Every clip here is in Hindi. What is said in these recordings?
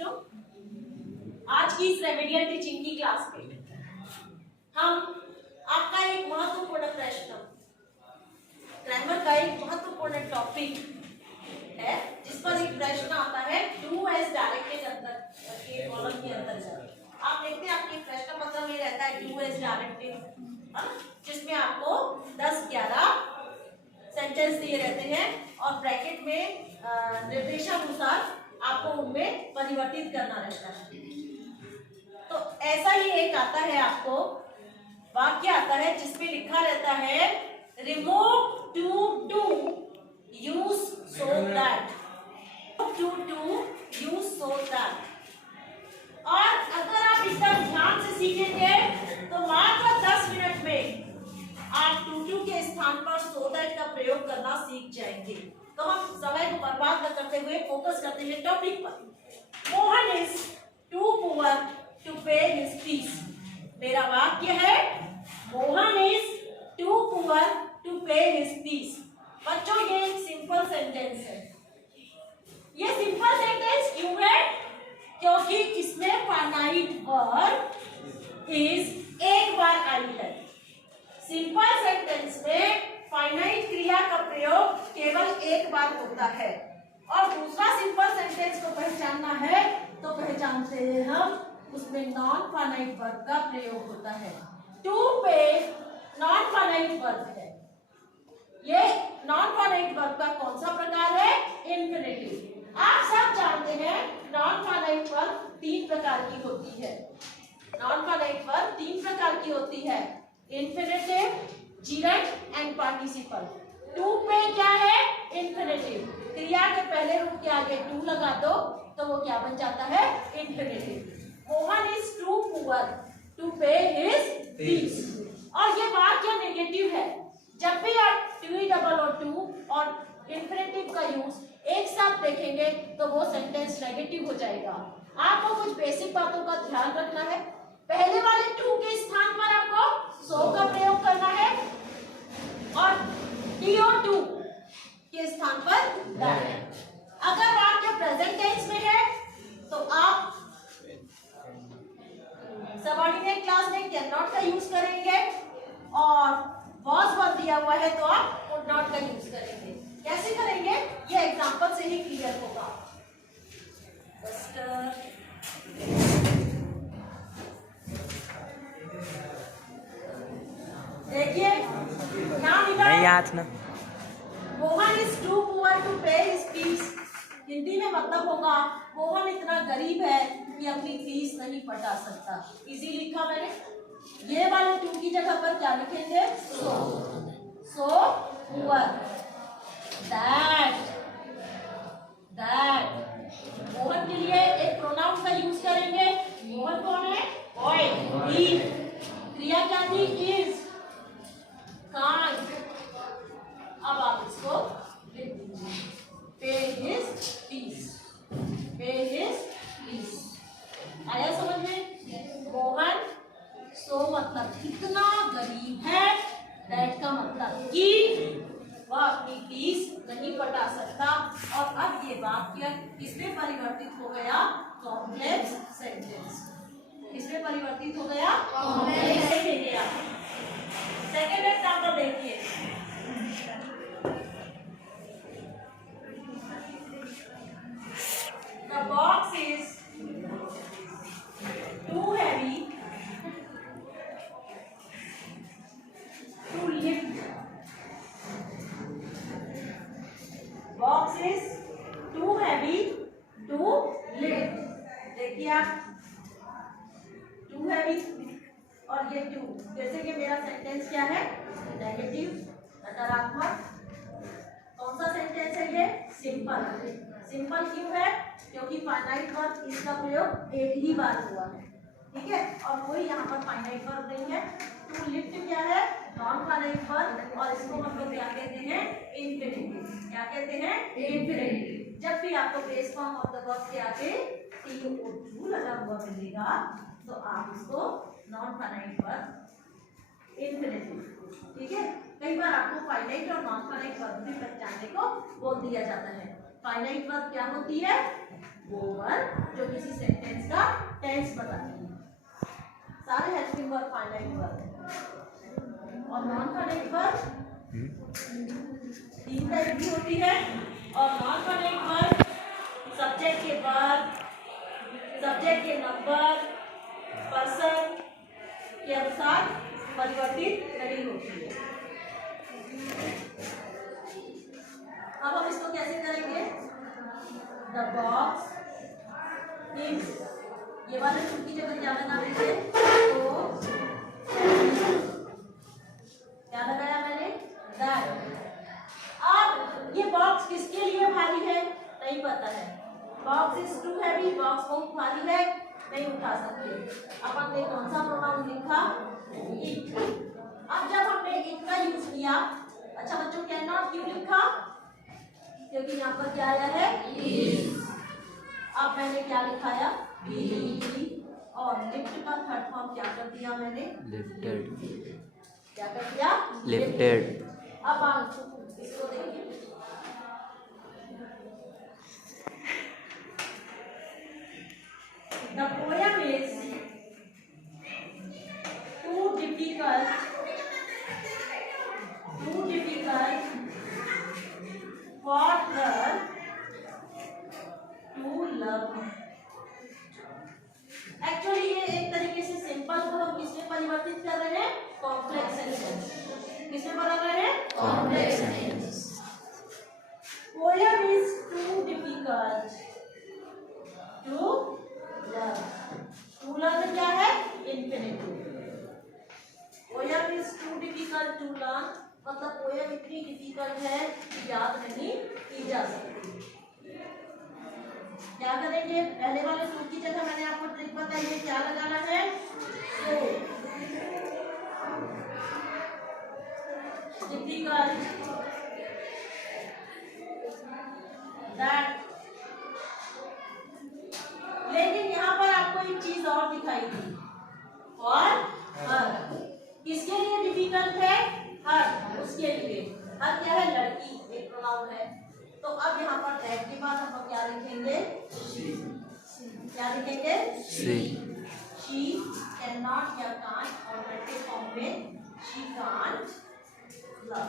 बच्चों, आज की इस रेमेडियल टीचिंग की क्लास में हम आपका एक महत्वपूर्ण प्रश्न, ग्रामर का एक महत्वपूर्ण टॉपिक है जिस पर एक प्रश्न आता है डू एज डायरेक्ट के अंदर के कॉलम के अंतर्गत। आप देखते हैं आपके प्रश्न पत्र में रहता है डू एज डायरेक्टिव, जिसमें आपको 10-11 सेंटेंस दिए रहते हैं और ब्रैकेट में निर्देशानुसार आपको उनमें परिवर्तित करना रहता है। तो ऐसा ही एक आता है, आपको वाक्य आता है जिसमें लिखा रहता है remove to to use so that, to to use so that. और अगर आप एकदम ध्यान से सीखेंगे तो मात्र 10 मिनट में आप टू टू के स्थान पर सो दैट का प्रयोग करना सीख जाएंगे। तो हम समय को बर्बाद न करते हुए फोकस करते हैं टॉपिक पर। Mohan is too poor to pay his fees. मेरा वाक्य है Mohan is too poor to pay his fees. बच्चों, ये एक सिंपल सेंटेंस है। ये सिंपल सेंटेंस क्यों है? क्योंकि इसमें फाइनाइट वर्ब इज एक बार आई है। सिंपल सेंटेंस में फाइनाइट क्रिया का प्रयोग केवल एक बार होता है। और दूसरा सिंपल सेंटेंस को पहचानना है तो पहचानते हैं हम, उसमें नॉन फाइनाइट वर्ब का प्रयोग होता है। टू पे नॉन फाइनाइट वर्ब है। ये नॉन फाइनाइट वर्ब का कौन सा प्रकार है? इंफिनिटिव। आप सब जानते हैं नॉन फाइनाइट वर्ब 3 प्रकार की होती है। नॉन फाइनाइट वर्ब 3 प्रकार की होती है, इंफिनिटिव, जीरेंट एंड पार्टिसिपल। टू पे क्या है? इंफिनिटिव। क्रिया के पहले रूप के आगे टू लगा दो तो वो क्या बन जाता है? Infinitive. Mohan is too poor to pay his fees. और ये वाक्य नेगेटिव है। जब भी आप टू डबल और टू और इंफिनिटिव का यूज एक साथ देखेंगे तो वो सेंटेंस नेगेटिव हो जाएगा। आपको कुछ बेसिक बातों का ध्यान रखना है। पहले वाले टू के स्थान पर आपको सो का प्रयोग करना है और टू के स्थान पर दैट। अगर वाक्य प्रेजेंट टेंस में है तो आप सबऑर्डिनेट क्लास में कैन नॉट का यूज करेंगे और वॉज वर्ब दिया हुआ है तो आप कुड नॉट का यूज करेंगे। कैसे करेंगे ये एग्जांपल से ही क्लियर होगा। देखिए Mohan is too poor to pay his fees. Hindi में मतलब होगा मोहन इतना गरीब है कि अपनी फीस नहीं पटा सकता। इजी लिखा मैंने। ये वाले टू की जगह पर क्या लिखेंगे? So poor that. मोहन के लिए एक प्रोनाउन का यूज करेंगे। मोहन कौन है? बॉय। ही। क्रिया क्या थी? इज। कांट। अब आप इसको लिख दीजिए। पे हिज फीस। पे हिज फीस। आया समझ में? मोहन सो मतलब कितना गरीब है, दैट का मतलब कि वह अपनी फीस नहीं पटा सकता। और अब ये वाक्य किसमें परिवर्तित हो गया? Complex sentence. किसमें परिवर्तित हो गया? कॉम्प्लेक्स। सेकेंड एग्जांपल देखिए। The box is too heavy to lift. Box is too heavy to lift. देखिए आप, too heavy और ये टू, जैसे कि मेरा सेंटेंस क्या है? नेगेटिव, नकारात्मक। कौन सा सेंटेंस है ये? सिंपल। सिंपल क्यों है? क्योंकि फाइनाइट वर्ब इसका प्रयोग एक ही बार हुआ है, ठीक है। और कोई यहाँ पर फाइनाइट वर्ब नहीं है। टू लिफ्ट क्या है? Non finite verb. और इसको हम लोग क्या कहते हैं? इंफिनिटिव। क्या कहते हैं? इंफिनिटिव। जब भी आपको base form of the verb के आगे टू लगा हुआ मिलेगा तो आप इसको नॉन फाइनाइट वर्ब इंफिनिटिव, ठीक है। कई बार आपको फाइनाइट और नॉन फाइनाइट वर्ब भी पहचानने को बोल दिया जाता है। फाइनाइट वर्ब क्या होती है? वो वर्ब जो किसी सेंटेंस का टेंस बताते हैं। सारे हेल्पिंग वर्ब फाइनाइट वर्ब है। और नॉन फाइनाइट वर्ब 3 टाइप की होती है। और नॉन फाइनाइट वर्ब सब्जेक्ट के वर्ब, सब्जेक्ट के नंबर, पर्सन के अनुसार परिवर्तित नहीं होती है। अब हम इसको कैसे करेंगे? द बॉक्स इज, ये वाले टू की जगह क्या लगा देंगे? तो क्या लगाया मैंने? दैट। अब ये बॉक्स किसके लिए भारी है? नहीं पता है। Box is too heavy, box बहुत भारी है, नहीं उठा सकते। अब हमने कौन सा प्रोनाउन लिखा? इट। अब जब हमने इट का यूज किया, अच्छा बच्चों कैन नॉट क्यों लिखा? क्योंकि यहाँ पर क्या आया है? इज। अब मैंने क्या लिखाया? बी। और लिफ्ट का थर्ड फॉर्म क्या कर दिया मैंने? लिफ्टेड। क्या कर दिया? लिफ्टेड। अब आप इसको देखिए, the poem is too difficult for her to love. Actually ये एक तरीके से सिंपल को हम किसमें परिवर्तित कर रहे हैं? Complex sentence. किसमें बदल रहे हैं? Complex sentence. Poem is too difficult to love. To learn क्या है? Infinitive. Poem is too difficult to learn, मतलब पोएम इतनी डिफिकल्ट है कि याद नहीं की जा सकती। क्या करेंगे? पहले वाले टू की जगह मैंने आपको ट्रिक बताई है, क्या लगाना है? Difficult that. लेकिन यहाँ पर आपको एक चीज और दिखाई दी, और हर किसके लिए डिफिकल्ट है? हर, उसके लिए। हर क्या है? लड़की, एक प्रोनाउन है। तो अब यहाँ पर दैट के बाद हम क्या लिखेंगे? क्या लिखेंगे? शी कैन नॉट या कांट, और ऑब्जेक्टिव फॉर्म में शी कांट लव।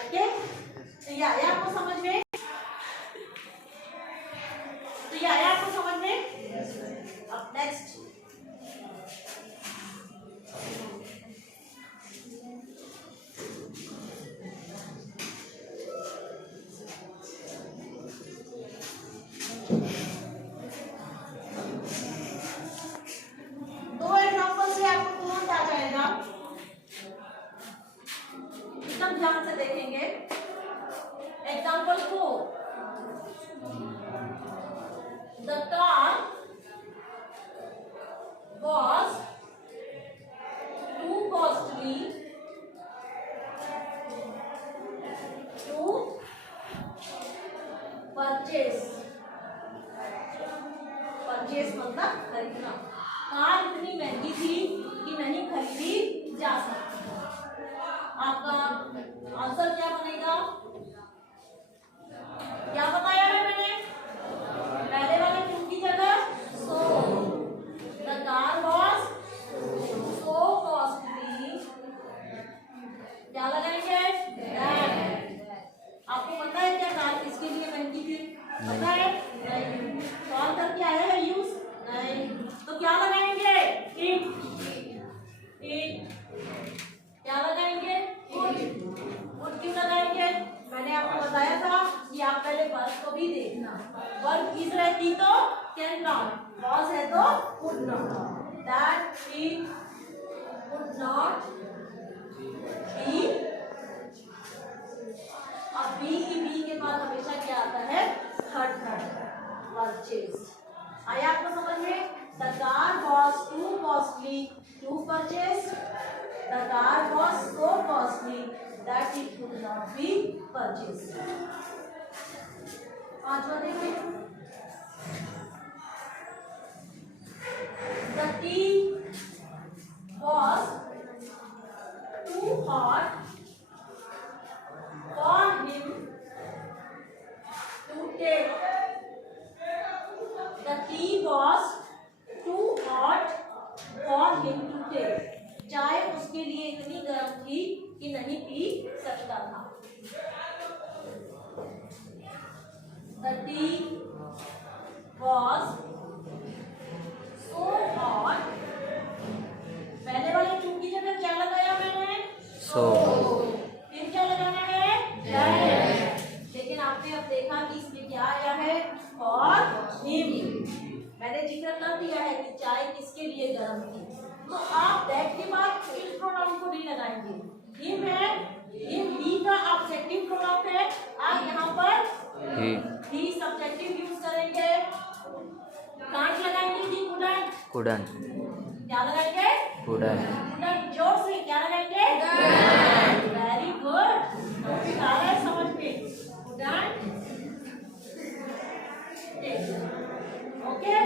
ओके, तो ये आया आपको समझ में? तो ये आया आपको समझ में? अब नेक्स्ट दो एग्जांपल से आपको तुरंत आ जाएगा, एकदम ध्यान से देखेंगे। Example 4, the car was too costly to purchase। Purchase मतलब खरीदना। कार इतनी महंगी थी कि नहीं खरीदी जा सकती। आपका आंसर क्या बनेगा? क्या बताया है मैंने? पहले वाले टू की जगह so, the car was so costly, क्या लगाएंगे? आपको पता है क्या कार किसके लिए महंगी थी? पता है? नहीं। सॉल्व करके आया है यूज? नहीं। तो क्या लगाएंगे? इट। क्या लगाएंगे? उट क्यों लगाएंगे? मैंने आपको बताया था कि आप पहले वर्ब को भी देखना। वर्ब इज रहती तो कैन नॉट, वॉज है तो could not. That it could not be. अब बी के बाद हमेशा क्या आता है? Third purchase. आया आपको समझ में? The car was too costly to purchase, the car was so costly that it could not be purchase. पांचवा देखिए, the tea was too hot for him to take। tea was too hot for him to take. चाय उसके लिए इतनी गर्म थी कि नहीं पी सकता था. The tea was so hot. पहले वाले टू की जगह क्या लगाया मैंने? So. फिर क्या लगाना है? That. लेकिन आपने अब देखा कि इसमें क्या आया है? For him. मैंने जिक्र कर दिया है कि चाय किसके लिए गर्म थी. तो आप दैट के बाद इस प्रोनाउन को नहीं लगाएंगे. हिम है, हिम ही का ऑब्जेक्टिव प्रोनाउन है. आप यहाँ पर ही सब्जेक्टिव यूज करेंगे. कांट लगाएंगे कि couldn't? Couldn't. क्या लगाएंगे? Couldn't. couldn't. जोर से क्या लगाएंगे? Very good. आ रहा है समझ में? couldn't. ओके.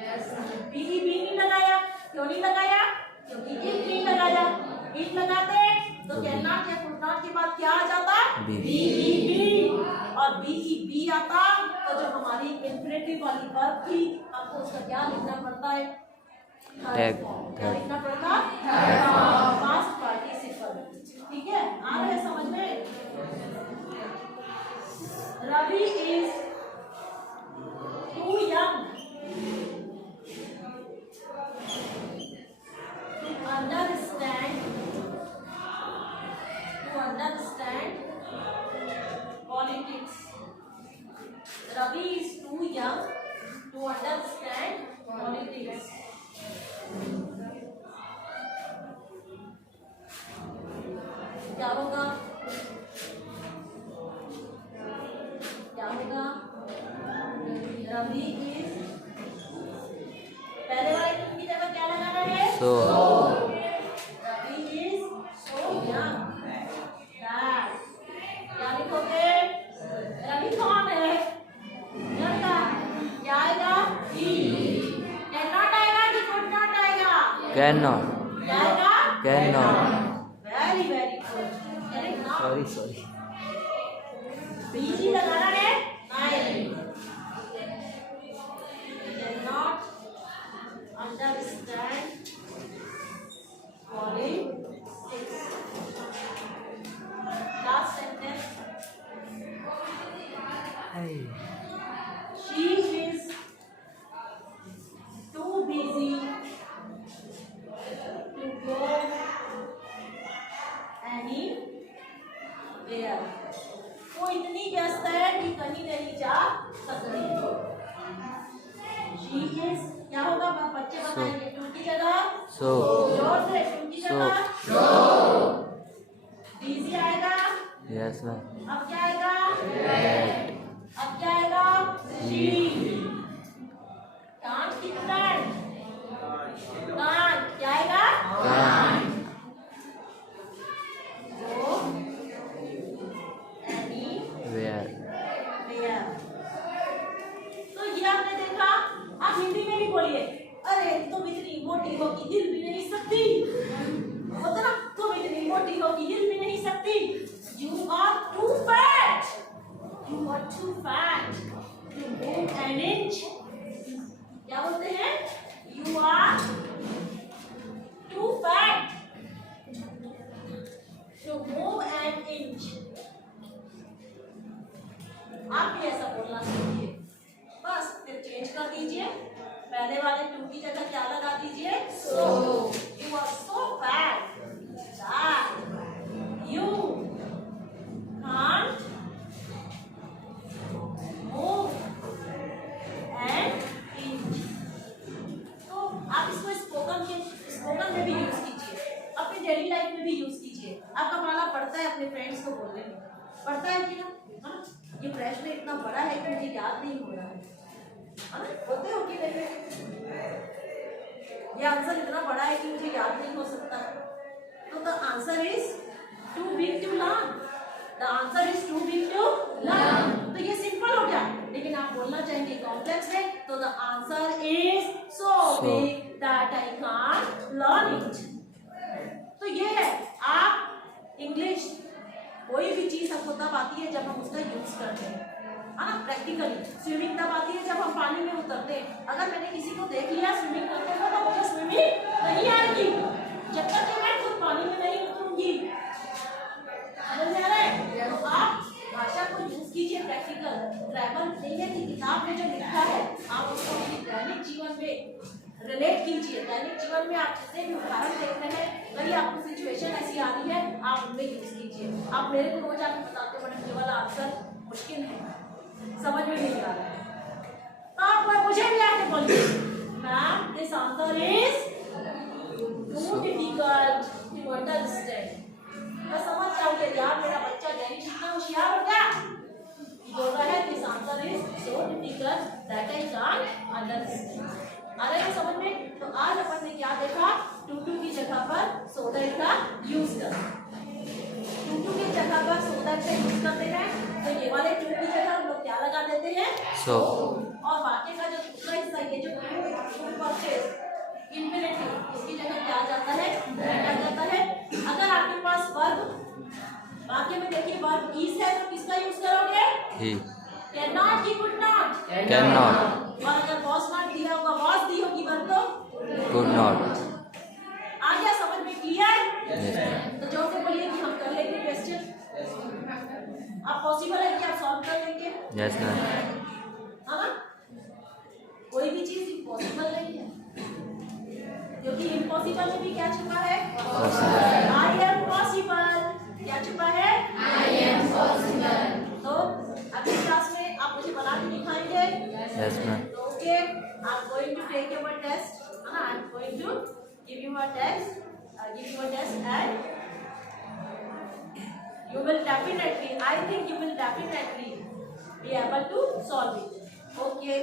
यस. बी नहीं लगाया. क्यों नहीं लगाया? क्योंकि इट नहीं लगाया. इट लगाते तो कैन नॉट या कुड नॉट के बाद क्या आ जाता? बी. और बी आता तो जो हमारी इंफिनिटिव वाली वर्ब थी हमको उसका क्या लिखना पड़ता है? क्या लिखना पड़ता? Past participle. ठीक है. आ रहा है समझ में? Ravi is too young to understand politics. Ravi is too young to understand politics. क्या होगा? क्या होगा? रवि इज पहले वाले की जगह क्या लगाना है? So. Ravi is so young that. क्या लिखोगे? रवि कौन है? लड़का. क्या आएगा? ही. कैन नॉट आएगा कि कुड नॉट आएगा? Cannot. क्या आएगा? Cannot. Very very good. Correct ना? Sorry. बीजी लगाना है. नहीं. Cannot understand politics. Last sentence. She is too busy to go anywhere. वो इतनी व्यस्त है कि कहीं नहीं जा सकती. She is क्या होगा? बच्चे बताएंगे. टू की जगह So. जोर से. टू की जगह बिजी आएगा. Yes ma'am. अब क्या आएगा? That. अब क्या आएगा? She. कांट की कांट. कांट क्या आएगा? Can't. वो एनी Where. वेयर. तो ये आपने देखा. आप हिंदी में भी बोलिए. अरे तुम इतनी मोटी हो कि हिल भी नहीं सकती. होता ना? तुम इतनी मोटी हो कि हिल भी नहीं सकती. You are too fat. You are too fat to move an inch. क्या बोलते हैं? You are too fat to move an inch. आप भी ऐसा बोलना सीखिए. बस फिर चेंज कर दीजिए. पहले वाले टू की जगह क्या लगा दीजिए? So. You are so fat that you can't move an inch. तो आप इसको स्पोकन में भी यूज कीजिए. अपनी डेली लाइफ में भी यूज कीजिए. आपका पाला पड़ता है अपने फ्रेंड्स को बोलने में. पड़ता है कि ना? हाँ? ये प्रश्न इतना बड़ा है कि मुझे याद नहीं हो रहा है. होते हो कि नहीं? ये आंसर इतना बड़ा है कि मुझे याद नहीं हो सकता. तो the answer is too big to learn. The answer is too big to learn. तो ये सिंपल हो गया. लेकिन आप बोलना चाहेंगे कॉम्प्लेक्स है. तो the answer is so big that I can't learn it. तो ये है. आप इंग्लिश कोई भी चीज हमको तब आती है जब हम उसका यूज करते हैं. है ना? प्रैक्टिकली. स्विमिंग तब आती है जब हम पानी में उतरते हैं। अगर मैंने किसी को देख लिया स्विमिंग करते हुए तो मुझे स्विमिंग नहीं आएगी जब तक कि मैं खुद पानी में नहीं उतरूंगी। समझ में आ रहा है? तो आप भाषा को यूज कीजिए प्रैक्टिकल। ग्रामर नहीं है कि किताब में जो लिखा है आप उसको अपने दैनिक जीवन में रिलेट कीजिए। दैनिक जीवन में आप जितने भी उदाहरण देख रहे हैं, कहीं आपको सिचुएशन ऐसी आ रही है, आप उनमें यूज कीजिए। आप मेरे को रोज आके बताते मैडम ये वाला आंसर मुश्किल है, समझ में नहीं आ रहा है, तो आप मुझे भी आके बोलिए ma'am this answer is too difficult to understand. मैं समझ जाऊंगी यार मेरा बच्चा दैनिक कितना होशियार हो गया, बोल रहा है this answer is so difficult that I can't understand. आ रहा है समझ में? तो आज अपन ने क्या देखा, टू टू की जगह पर सो दैट का यूज करना। टू टू की जगह पर सो दैट का यूज करते हैं, तो ये वाले टू की जगह हम लोग क्या लगा देते हैं, सो। और बाकी का जो दूसरा हिस्सा ये जो इंफिनिटिव इसकी जगह क्या आ जाता है, आ जाता है। अगर आपके पास वर्ब वाक्य में देखिए वर्ब इज है तो किसका यूज करोगे, ही। कैन नॉट की कुड नॉट, कैन नॉट। और अगर वॉज नॉट दिया होगा वॉज दी होगी वर्ब तो कुड नॉट। आ गया समझ में? क्लियर? यस। तो जोर से बोलिए कि हम कर लेंगे क्वेश्चन। आप पॉसिबल है कि आप सॉल्व कर लेंगे? Yes ma'am. हाँ ना? कोई भी चीज इम्पॉसिबल नहीं है, क्योंकि इम्पॉसिबल में भी क्या छुपा है, आई एम पॉसिबल। क्या छुपा है, आई एम पॉसिबल। तो अगली क्लास में आप मुझे बना के दिखाएंगे? Yes ma'am. तो okay, I am going to take your test, है ना? I am going to give you a test, and you will definitely, I think you will definitely be able to solve it. Okay.